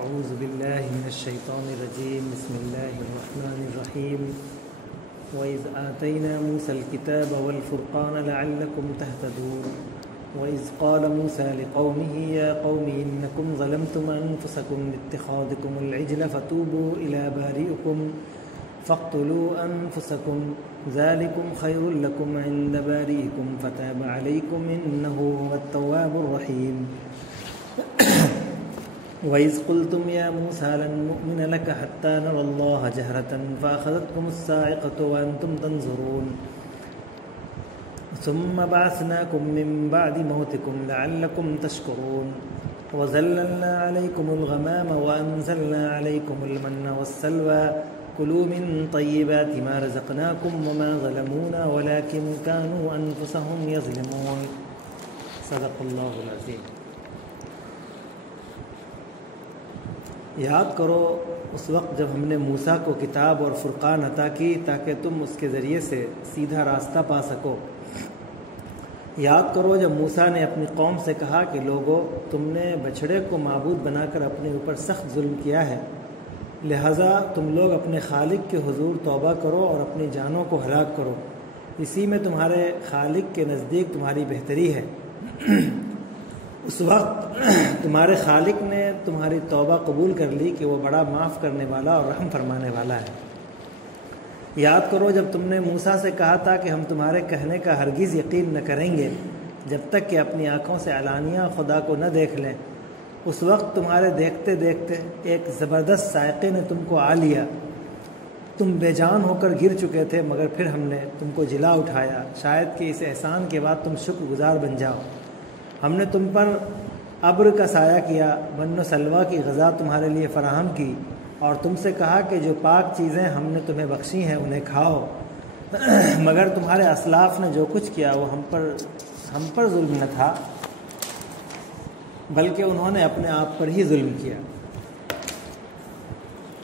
أعوذ بالله من الشيطان الرجيم بسم الله الرحمن الرحيم وإذ آتينا موسى الكتاب والفرقان لعلكم تهتدون وإذ قال موسى لقومه يا قوم إنكم ظلمتم أنفسكم باتخاذكم العجل فتوبوا إلى بارئكم فاقتلوا أنفسكم ذلكم خير لكم عند بارئكم فتاب عليكم إنه هو التواب الرحيم وَإِذْ قُلْتُمْ يَا مُوسَى لَن نُّؤْمِنَ لَكَ حَتَّى نَرَى اللَّهَ جَهْرَةً فَأَخَذَتْكُمُ الصَّاعِقَةُ وَأَنْتُمْ تَنظُرُونَ ثُمَّ بَعَثْنَاكُم مِّن بَعْدِ مَوْتِكُمْ لَعَلَّكُمْ تَشْكُرُونَ وَظَلَّلْنَا عَلَيْكُمُ الْغَمَامَ وَأَنزَلْنَا عَلَيْكُمُ الْمَنَّ وَالسَّلْوَىٰ كُلُوا مِن طَيِّبَاتِ مَا رَزَقْنَاكُمْ وَمَا ظَلَمُونَا وَلَٰكِن كَانُوا أَنفُسَهُمْ يَظْلِمُونَ صدق اللہ العظیم۔ یاد کرو اس وقت جب ہم نے موسیٰ کو کتاب اور فرقان عطا کی تاکہ تم اس کے ذریعے سے سیدھا راستہ پا سکو۔ یاد کرو جب موسیٰ نے اپنی قوم سے کہا کہ لوگو تم نے بچھڑے کو معبود بنا کر اپنے اوپر سخت ظلم کیا ہے، لہٰذا تم لوگ اپنے خالق کے حضور توبہ کرو اور اپنی جانوں کو ہلاک کرو، اسی میں تمہارے خالق کے نزدیک تمہاری بہتری ہے۔ اس وقت تمہارے خالق نے تمہاری توبہ قبول کر لی کہ وہ بڑا معاف کرنے والا اور رحم فرمانے والا ہے۔ یاد کرو جب تم نے موسیٰ سے کہا تھا کہ ہم تمہارے کہنے کا ہرگز یقین نہ کریں گے جب تک کہ اپنی آنکھوں سے علانیہ خدا کو نہ دیکھ لیں، اس وقت تمہارے دیکھتے دیکھتے ایک زبردست سائقے نے تم کو آ لیا، تم بے جان ہو کر گر چکے تھے مگر پھر ہم نے تم کو جلا اٹھایا، شاید کہ اس احسان کے بعد تم شکر گزار بن جاؤ۔ ہم نے تم پر ابر کا سایہ کیا، من و سلویٰ کی غذا تمہارے لیے فراہم کی، اور تم سے کہا کہ جو پاک چیزیں ہم نے تمہیں بخشی ہیں انہیں کھاؤ، مگر تمہارے اسلاف نے جو کچھ کیا وہ ہم پر ظلم نہ تھا بلکہ انہوں نے اپنے آپ پر ہی ظلم کیا۔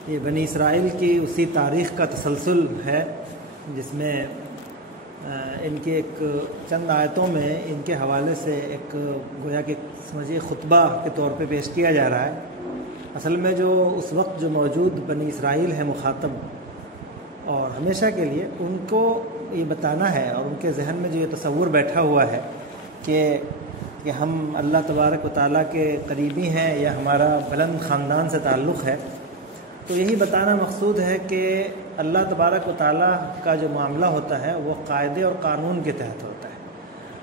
یہ بنی اسرائیل کی اسی تاریخ کا تسلسل ہے جس میں ان کی ایک چند آیتوں میں ان کے حوالے سے ایک گویا کہ سمجھیے خطبہ کے طور پہ پیش کیا جا رہا ہے۔ اصل میں جو اس وقت جو موجود بنی اسرائیل ہے مخاطب، اور ہمیشہ کے لیے ان کو یہ بتانا ہے اور ان کے ذہن میں جو یہ تصور بیٹھا ہوا ہے کہ ہم اللہ تبارک و تعالیٰ کے قریبی ہیں یا ہمارا بلند خاندان سے تعلق ہے، تو یہی بتانا مقصود ہے کہ اللہ تبارک و تعالیٰ کا جو معاملہ ہوتا ہے وہ قاعدے اور قانون کے تحت ہوتا ہے۔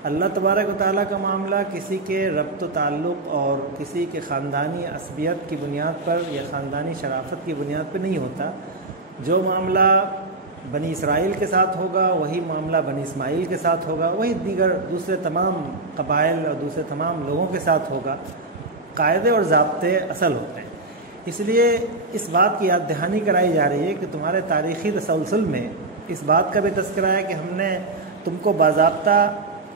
اللہ تبارک و تعالیٰ کا معاملہ کسی کے ربط و تعلق اور کسی کے خاندانی عصبیت کی بنیاد پر یا خاندانی شرافت کی بنیاد پر نہیں ہوتا۔ جو معاملہ بنی اسرائیل کے ساتھ ہوگا وہی معاملہ بنی اسماعیل کے ساتھ ہوگا، وہی دوسرے تمام قبائل اور دوسرے تمام لوگوں کے ساتھ ہوگا۔ قاعدے اور ضابطے اصل ہوتے ہیں، اس لیے اس بات کی یاد دہانی کرائی جا رہی ہے کہ تمہارے تاریخی تسلسل میں اس بات کا بھی تذکرہ ہے کہ ہم نے تم کو باضابطہ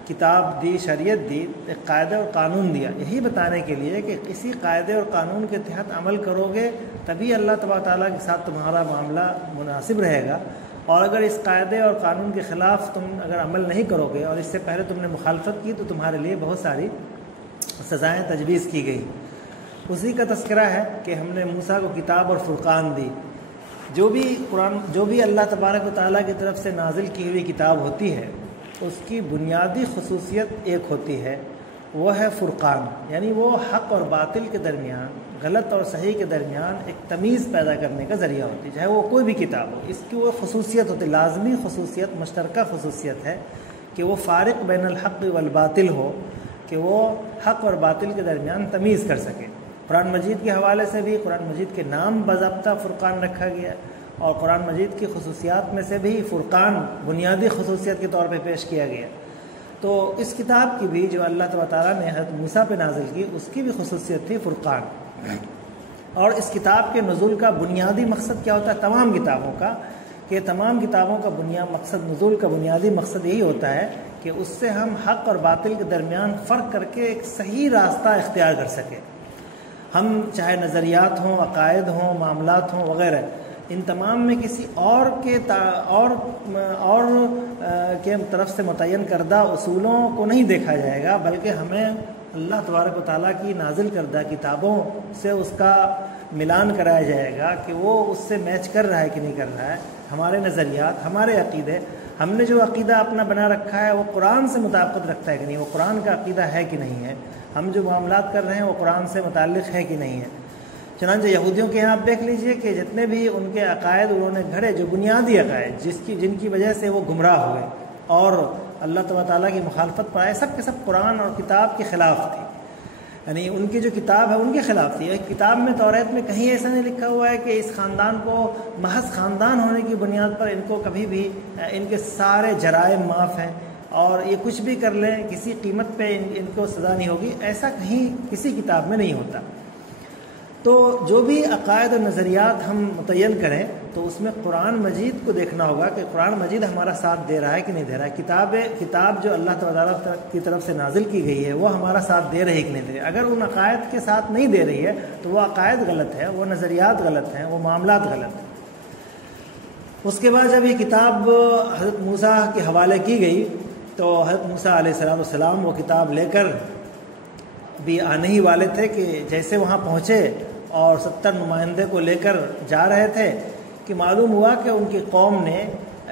کتاب دی، شریعت دی، ایک قاعدہ اور قانون دیا، یہی بتانے کے لیے کہ اسی قاعدے اور قانون کے تحت عمل کرو گے تبھی اللہ تبارک تعالیٰ کے ساتھ تمہارا معاملہ مناسب رہے گا، اور اگر اس قاعدے اور قانون کے خلاف تم اگر عمل نہیں کرو گے اور اس سے پہلے تم نے مخالفت کی تو تمہارے لیے بہت ساری سزائیں تجویز کی گئی۔ اسی کا تذکرہ ہے کہ ہم نے موسیٰ کو کتاب اور فرقان دی۔ جو بھی اللہ تبارک و تعالیٰ کی طرف سے نازل کی ہوئی کتاب ہوتی ہے اس کی بنیادی خصوصیت ایک ہوتی ہے، وہ ہے فرقان، یعنی وہ حق اور باطل کے درمیان، غلط اور صحیح کے درمیان ایک تمیز پیدا کرنے کا ذریعہ ہوتی ہے، چاہے وہ کوئی بھی کتاب ہو۔ اس کی وہ خصوصیت ہوتی ہے، لازمی خصوصیت، مشترکہ خصوصیت ہے کہ وہ فارق بین الحق والباطل ہو، کہ وہ حق اور باطل کے درمیان تمیز کر سکے۔ قرآن مجید کے حوالے سے بھی قرآن مجید کے نام باضابطہ فرقان رکھا گیا ہے، اور قرآن مجید کی خصوصیات میں سے بھی فرقان بنیادی خصوصیت کے طور پہ پیش کیا گیا۔ تو اس کتاب کی بھی جو اللہ تعالیٰ نے حضرت موسیٰ پہ نازل کی اس کی بھی خصوصیت تھی فرقان۔ اور اس کتاب کے نزول کا بنیادی مقصد کیا ہوتا ہے تمام کتابوں کا، کہ تمام کتابوں کا نزول کا بنیادی مقصد یہی ہوتا ہے کہ اس سے ہم حق اور باطل کے درمیان فرق کر کے ایک صحیح راستہ اختیار کر سکیں۔ ہم چاہے نظریات ہوں، عقائد ہوں، معاملات ہوں وغیرہ، ان تمام میں کسی اور کے طرف سے متعین کردہ اصولوں کو نہیں دیکھا جائے گا، بلکہ ہمیں اللہ تبارک و تعالیٰ کی نازل کردہ کتابوں سے اس کا ملان کرایا جائے گا کہ وہ اس سے میچ کر رہا ہے کہ نہیں کر رہا ہے. ہمارے نظریات، ہمارے عقیدے، ہم نے جو عقیدہ اپنا بنا رکھا ہے وہ قرآن سے مطابقت رکھتا ہے کہ نہیں، وہ قرآن کا عقیدہ ہے کہ نہیں ہے، ہم جو معاملات کر رہے ہیں وہ قرآن سے متعلق ہے کہ نہیں ہے. چنانچہ یہودیوں کے یہاں آپ دیکھ لیجئے کہ جتنے بھی ان کے عقائد انہوں نے گھڑے، جو بنیادی عقائد جن کی وجہ سے وہ گمراہ ہوئے اور اللہ تعالیٰ کی مخالفت پر آئے، سب کے سب قرآن اور کتاب کے خلاف تھی. یعنی ان کی جو کتاب ہے ان کے خلاف تھی. ایک کتاب میں، توریت میں کہیں ایسا نہیں لکھا ہوا ہے کہ اس خاندان کو محض خاندان ہونے کی بنیاد پر ان کو کبھی بھی ان کے سارے جرائم معاف ہیں اور یہ کچھ بھی کر لیں کسی قیمت پہ ان کو سزا نہیں ہوگی. ایسا کہیں کسی کتاب میں نہیں ہوتا. تو جو بھی عقائد اور نظریات ہم متعین کریں تو اس میں قرآن مجید کو دیکھنا ہوگا کہ قرآن مجید ہمارا ساتھ دے رہا ہے کہ نہیں دے رہا ہے. کتاب جو اللہ تعالیٰ کی طرف سے نازل کی گئی ہے وہ ہمارا ساتھ دے رہی کہ نہیں دے رہی. اگر ان عقائد کے ساتھ نہیں دے رہی ہے تو وہ عقائد غلط ہے، وہ نظریات غلط ہیں، وہ معاملات غلط ہیں. اس کے بعد جب یہ کتاب حضرت موسیٰ کے حوالے کی گئی تو حضرت موسیٰ علیہ السلام وہ کتاب لے کر بھی آنے ہی والے تھے کہ جیسے وہاں پہنچے اور 70 نمائندے کو لے کر جا رہے تھے کہ معلوم ہوا کہ ان کی قوم نے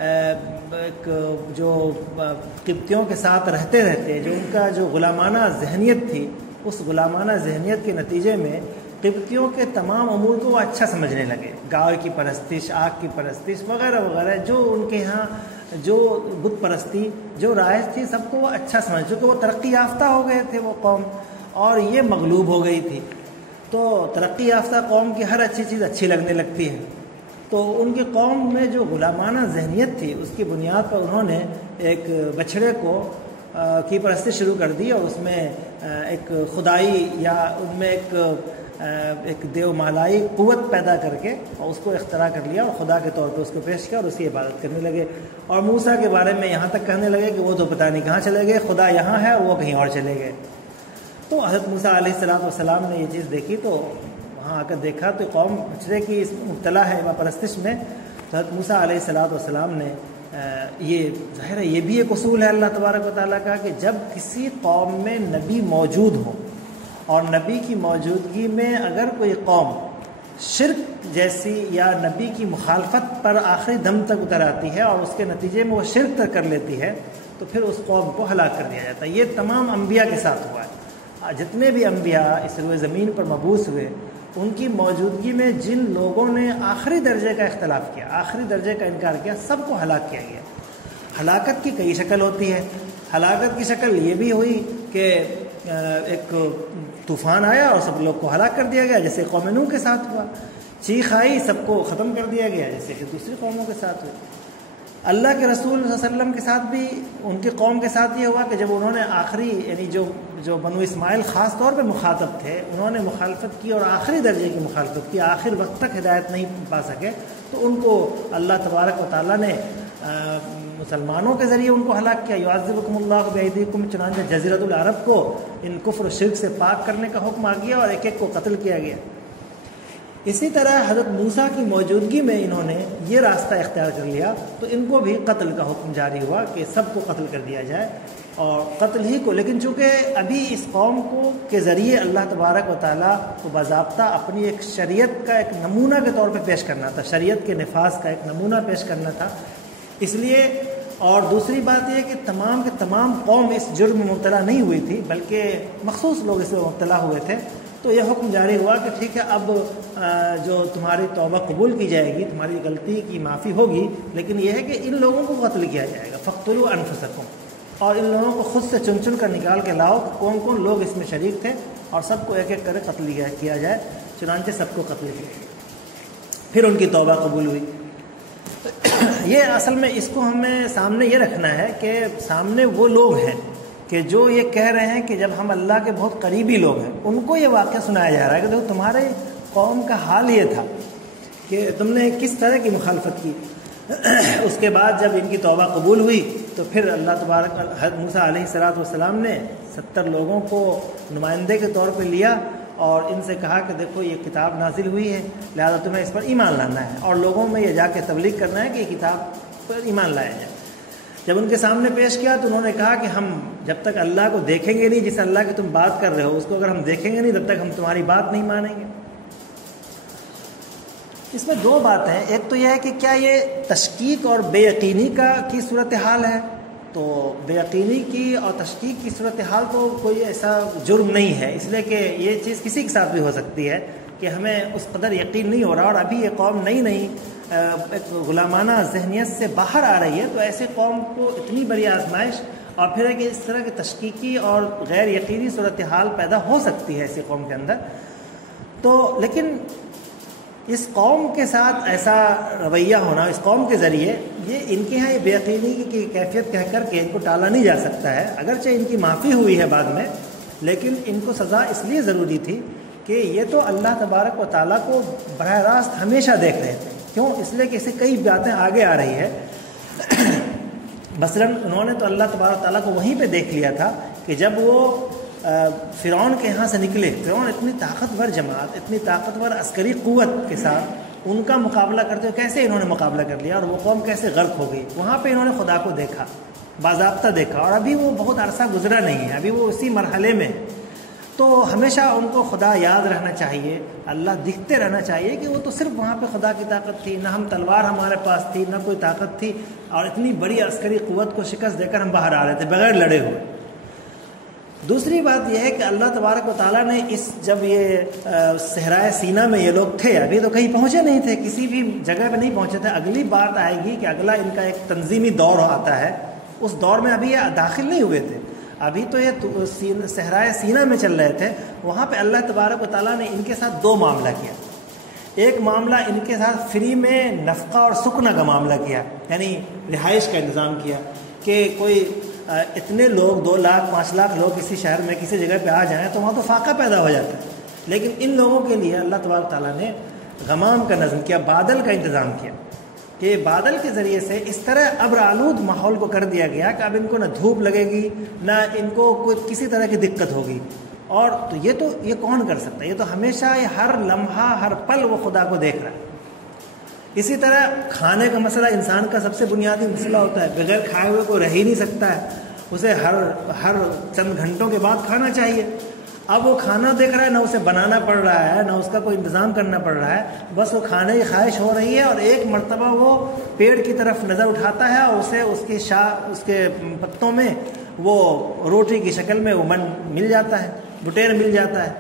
ایک جو قبطیوں کے ساتھ رہتے جو ان کا جو غلامانہ ذہنیت تھی، اس غلامانہ ذہنیت کے نتیجے میں قبطیوں کے تمام امور کو وہ اچھا سمجھنے لگے. گائے کی پرستش، آگ کی پرستش وغیرہ وغیرہ، جو ان کے ہاں جو بت پرستی جو رائج تھی، سب کو وہ اچھا سمجھ، چونکہ وہ ترقی یافتہ ہو گئے تھے وہ قوم اور یہ مغلوب ہو گئی تھی. تو ترقی یافتہ قوم کی ہر اچھی چیز اچھی لگنے لگتی ہے. تو ان کی قوم میں جو غلامانہ ذہنیت تھی اس کی بنیاد پر انہوں نے ایک بچھڑے کی پرستش شروع کر دی اور اس میں ایک خدائی یا ان میں ایک دیو مالائی قوت پیدا کر کے اور اس کو اختراع کر لیا اور خدا کے طور پہ اس کو پیش کیا اور اس کی عبادت کرنے لگے. اور موسیٰ کے بارے میں یہاں تک کہنے لگے کہ وہ تو پتہ نہیں کہاں چلے گئے، خدا یہاں ہے وہ کہیں اور چلے گئے. تو حضرت موسیٰ علیہ السلام نے یہ چیز دیکھی تو وہاں آ کر دیکھا تو قوم بچھڑے کی اس مبتلا ہے پرستش میں. تو حضرت موسیٰ علیہ السلام نے یہ ظاہر ہے یہ بھی ایک اصول ہے اللہ تبارک و تعالیٰ کا کہ جب کسی قوم میں نبی موجود ہو اور نبی کی موجودگی میں اگر کوئی قوم شرک جیسی یا نبی کی مخالفت پر آخری دم تک اتر آتی ہے اور اس کے نتیجے میں وہ شرک تک کر لیتی ہے تو پھر اس قوم کو ہلاک کر دیا جاتا ہے. یہ تمام انبیاء کے ساتھ ہوا ہے. جتنے بھی انبیاء اس روئے زمین پر مبعوث ہوئے ان کی موجودگی میں جن لوگوں نے آخری درجے کا اختلاف کیا، آخری درجے کا انکار کیا، سب کو ہلاک کیا گیا. ہلاکت کی کئی شکل ہوتی ہے. ہلاکت کی شکل یہ بھی ہوئی کہ ایک طوفان آیا اور سب لوگ کو ہلاک کر دیا گیا، جیسے قوم نوح کے ساتھ ہوا. چیخ آئی، سب کو ختم کر دیا گیا، جیسے کہ دوسری قوموں کے ساتھ ہوئی. اللہ کے رسول صلی اللہ علیہ وسلم کے ساتھ بھی ان کی قوم کے ساتھ یہ ہوا کہ جب انہوں نے آخری یعنی جو بنو اسماعیل خاص طور پہ مخاطب تھے، انہوں نے مخالفت کی اور آخری درجے کی مخالفت کی، آخر وقت تک ہدایت نہیں پا سکے، تو ان کو اللہ تبارک و تعالیٰ نے مسلمانوں کے ذریعے ان کو ہلاک کیا. یعذبکم اللہ بایدیکم، چنانچہ جزیرۃ العرب کو ان کفر و شرک سے پاک کرنے کا حکم آ گیا اور ایک ایک کو قتل کیا گیا. اسی طرح حضرت موسیٰ کی موجودگی میں انہوں نے یہ راستہ اختیار کر لیا تو ان کو بھی قتل کا حکم جاری ہوا کہ سب کو قتل کر دیا جائے اور قتل ہی کو. لیکن چونکہ ابھی اس قوم کے ذریعے اللہ تبارک و تعالیٰ کو باضابطہ اپنی ایک شریعت کا ایک نمونہ کے طور پہ پیش کرنا تھا، شریعت کے نفاذ کا ایک نمونہ پیش کرنا تھا، اس لیے. اور دوسری بات یہ کہ تمام کے تمام قوم اس جرم میں مبتلا نہیں ہوئی تھی بلکہ مخصوص لوگ اس میں مبتلا ہوئے تھے. تو یہ حکم جاری ہوا کہ ٹھیک ہے، اب جو تمہاری توبہ قبول کی جائے گی، تمہاری غلطی کی معافی ہوگی، لیکن یہ ہے کہ ان لوگوں کو قتل کیا جائے گا. فاقتلوا انفسکم، اور ان لوگوں کو خود سے چن چن کر نکال کے لاؤ کون کون لوگ اس میں شریک تھے اور سب کو ایک ایک کر قتل کیا جائے. چنانچہ سب کو قتل کیا. پھر ان کی توبہ قبول ہوئی. یہ اصل میں اس کو ہمیں سامنے یہ رکھنا ہے کہ سامنے وہ لوگ ہیں کہ جو یہ کہہ رہے ہیں کہ جب ہم اللہ کے بہت قریبی لوگ ہیں، ان کو یہ واقعہ سنایا جا رہا ہے کہ دیکھو تمہارے قوم کا حال یہ تھا کہ تم نے کس طرح کی مخالفت کی. اس کے بعد جب ان کی توبہ قبول ہوئی تو پھر اللہ تبارک حضرت موسیٰ علیہ السلام نے 70 لوگوں کو نمائندے کے طور پہ لیا اور ان سے کہا کہ دیکھو یہ کتاب نازل ہوئی ہے، لہذا تمہیں اس پر ایمان لانا ہے اور لوگوں میں یہ جا کے تبلیغ کرنا ہے کہ یہ کتاب پر ایمان لایا جائے. جب ان کے سامنے پیش کیا تو انہوں نے کہا کہ ہم جب تک اللہ کو دیکھیں گے نہیں، جس اللہ کی تم بات کر رہے ہو اس کو اگر ہم دیکھیں گے نہیں تب تک ہم تمہاری بات نہیں مانیں گے. اس میں دو باتیں ہیں. ایک تو یہ ہے کہ کیا یہ تشکیک اور بے یقینی کی صورتحال ہے؟ تو بے یقینی کی اور تشکیک کی صورتحال تو کوئی ایسا جرم نہیں ہے، اس لیے کہ یہ چیز کسی کے ساتھ بھی ہو سکتی ہے کہ ہمیں اس قدر یقین نہیں ہو رہا، اور ابھی یہ قوم نئی ایک غلامانہ ذہنیت سے باہر آ رہی ہے، تو ایسے قوم کو اتنی بڑی آزمائش اور پھر ہے کہ اس طرح کی تشکیکی اور غیر یقینی صورتحال پیدا ہو سکتی ہے ایسی قوم کے اندر. تو لیکن اس قوم کے ساتھ ایسا رویہ ہونا، اس قوم کے ذریعے یہ ان کے یہاں یہ بے یقینی کی کیفیت کہہ کر کے ان کو ٹالا نہیں جا سکتا ہے. اگرچہ ان کی معافی ہوئی ہے بعد میں، لیکن ان کو سزا اس لیے ضروری تھی کہ یہ تو اللہ تبارک و تعالیٰ کو براہ راست ہمیشہ دیکھ رہے تھے. کیوں؟ اس لیے کہ اسے کئی باتیں آگے آ رہی ہے. مثلاً انہوں نے تو اللہ تبارک و تعالیٰ کو وہیں پہ دیکھ لیا تھا کہ جب وہ فرعون کے یہاں سے نکلے. فرعون اتنی طاقتور جماعت، اتنی طاقتور عسکری قوت کے ساتھ ان کا مقابلہ کرتے ہوئے کیسے انہوں نے مقابلہ کر لیا، اور وہ قوم کیسے غرق ہو گئی. وہاں پہ انہوں نے خدا کو دیکھا، باضابطہ دیکھا، اور ابھی وہ بہت عرصہ گزرا نہیں ہے، ابھی وہ اسی مرحلے میں. تو ہمیشہ ان کو خدا یاد رہنا چاہیے، اللہ دکھتے رہنا چاہیے کہ وہ تو صرف وہاں پہ خدا کی طاقت تھی، نہ ہم تلوار ہمارے پاس تھی، نہ کوئی طاقت تھی، اور اتنی بڑی عسکری قوت کو شکست دے کر ہم باہر آ رہے تھے بغیر لڑے ہوئے. دوسری بات یہ ہے کہ اللہ تبارک و تعالیٰ نے جب یہ صحرائے سینا میں یہ لوگ تھے، ابھی تو کہیں پہنچے نہیں تھے، کسی بھی جگہ پہ نہیں پہنچے تھے. اگلی بات آئے گی کہ اگلا ان کا ایک تنظیمی دور آتا ہے، اس دور میں ابھی یہ داخل نہیں ہوئے تھے، ابھی تو یہ صحرائے سینا میں چل رہے تھے. وہاں پہ اللہ تبارک و تعالیٰ نے ان کے ساتھ دو معاملہ کیا. ایک معاملہ ان کے ساتھ فری میں نفقہ اور سکنا کا معاملہ کیا، یعنی رہائش کا انتظام کیا کہ کوئی اتنے لوگ 2 لاکھ 5 لاکھ لوگ کسی شہر میں کسی جگہ پہ آ جائیں تو وہاں تو فاقہ پیدا ہو جاتا ہے. لیکن ان لوگوں کے لیے اللہ تبارک تعالیٰ نے غمام کا نظم کیا، بادل کا انتظام کیا کہ بادل کے ذریعے سے اس طرح ابر آلود ماحول کو کر دیا گیا کہ اب ان کو نہ دھوپ لگے گی، نہ ان کو کوئی کسی طرح کی دقت ہوگی. اور تو یہ کون کر سکتا ہے؟ یہ تو ہمیشہ یہ ہر لمحہ ہر پل وہ خدا کو دیکھ رہا ہے. اسی طرح کھانے کا مسئلہ انسان کا سب سے بنیادی مسئلہ ہوتا ہے، بغیر کھائے ہوئے کو رہ ہی نہیں سکتا ہے، اسے ہر چند گھنٹوں کے بعد کھانا چاہیے. اب وہ کھانا دیکھ رہا ہے، نہ اسے بنانا پڑ رہا ہے، نہ اس کا کوئی انتظام کرنا پڑ رہا ہے، بس وہ کھانے کی خواہش ہو رہی ہے، اور ایک مرتبہ وہ پیڑ کی طرف نظر اٹھاتا ہے اور اسے اس کے پتوں میں وہ روٹی کی شکل میں وہ من مل جاتا ہے، بٹیر مل جاتا ہے.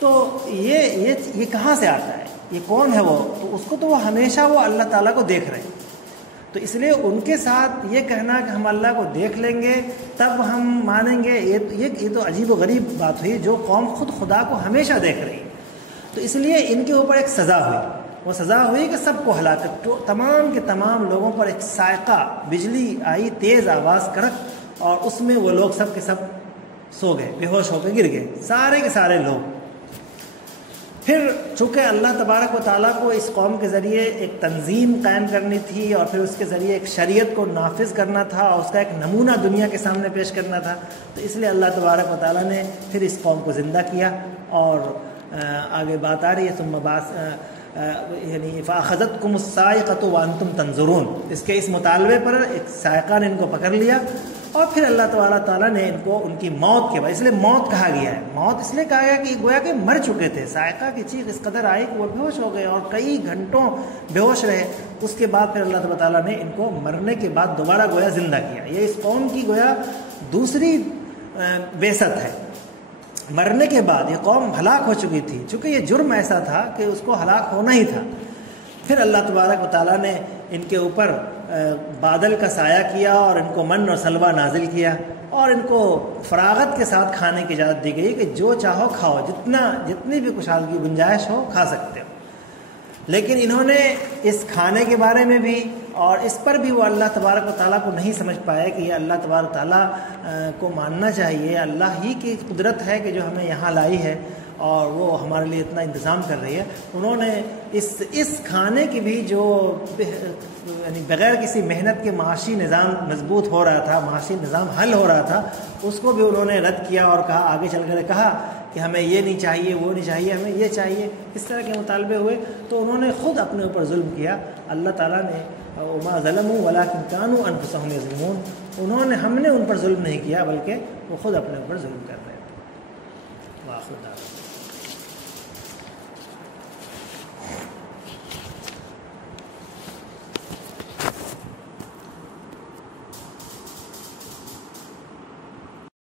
تو یہ کہاں سے آتا ہے؟ یہ کون ہے وہ؟ تو اس کو تو وہ ہمیشہ وہ اللہ تعالیٰ کو دیکھ رہے ہیں. تو اس لیے ان کے ساتھ یہ کہنا کہ ہم اللہ کو دیکھ لیں گے تب ہم مانیں گے، یہ تو عجیب و غریب بات ہوئی. جو قوم خود خدا کو ہمیشہ دیکھ رہی ہے، تو اس لیے ان کے اوپر ایک سزا ہوئی. وہ سزا ہوئی کہ سب کو ہلاکت، تمام کے تمام لوگوں پر ایک صاعقہ بجلی آئی، تیز آواز کڑک، اور اس میں وہ لوگ سب کے سب سو گئے، بے ہوش ہو کے گر گئے، سارے کے سارے لوگ. پھر چونکہ اللہ تبارک و تعالیٰ کو اس قوم کے ذریعے ایک تنظیم قائم کرنی تھی، اور پھر اس کے ذریعے ایک شریعت کو نافذ کرنا تھا، اور اس کا ایک نمونہ دنیا کے سامنے پیش کرنا تھا، تو اس لیے اللہ تبارک و تعالیٰ نے پھر اس قوم کو زندہ کیا. اور آگے بات آ رہی ہے ثم یعنی فاخذتکم الصاعقۃ وانتم تنظرون، اس کے اس مطالبے پر ایک صاعقہ نے ان کو پکڑ لیا، اور پھر اللہ تعالیٰ نے ان کو ان کی موت کے بعد، اس لیے موت کہا گیا ہے، موت اس لیے کہا گیا کہ گویا کہ مر چکے تھے. صاعقہ کی چیخ اس قدر آئی کہ وہ بے ہوش ہو گئے اور کئی گھنٹوں بے ہوش رہے. اس کے بعد پھر اللہ تعالیٰ نے ان کو مرنے کے بعد دوبارہ گویا زندہ کیا. یہ اس قوم کی گویا دوسری بعثت ہے. مرنے کے بعد یہ قوم ہلاک ہو چکی تھی، چونکہ یہ جرم ایسا تھا کہ اس کو ہلاک ہونا ہی تھا. پھر اللہ تبارک و تعالیٰ نے ان کے اوپر بادل کا سایہ کیا، اور ان کو من اور سلوہ نازل کیا، اور ان کو فراغت کے ساتھ کھانے کی اجازت دی گئی کہ جو چاہو کھاؤ، جتنی بھی کشادگی گنجائش ہو کھا سکتے ہو. لیکن انہوں نے اس کھانے کے بارے میں بھی اور اس پر بھی وہ اللہ تبارک و تعالیٰ کو نہیں سمجھ پائے کہ یہ اللہ تبارک و تعالیٰ کو ماننا چاہیے، اللہ ہی کی قدرت ہے کہ جو ہمیں یہاں لائی ہے اور وہ ہمارے لیے اتنا انتظام کر رہی ہے. انہوں نے اس کھانے کی بھی جو یعنی بغیر کسی محنت کے معاشی نظام مضبوط ہو رہا تھا، معاشی نظام حل ہو رہا تھا، اس کو بھی انہوں نے رد کیا اور کہا، آگے چل کر کہا کہ ہمیں یہ نہیں چاہیے، وہ نہیں چاہیے، ہمیں یہ چاہیے. اس طرح کے مطالبے ہوئے تو انہوں نے خود اپنے اوپر ظلم کیا. اللہ تعالیٰ نے وما ظلموا ولکن كانوا انفسهم یظلمون، ہم نے ان پر ظلم نہیں کیا بلکہ وہ خود اپنے اوپر ظلم کر رہے تھے.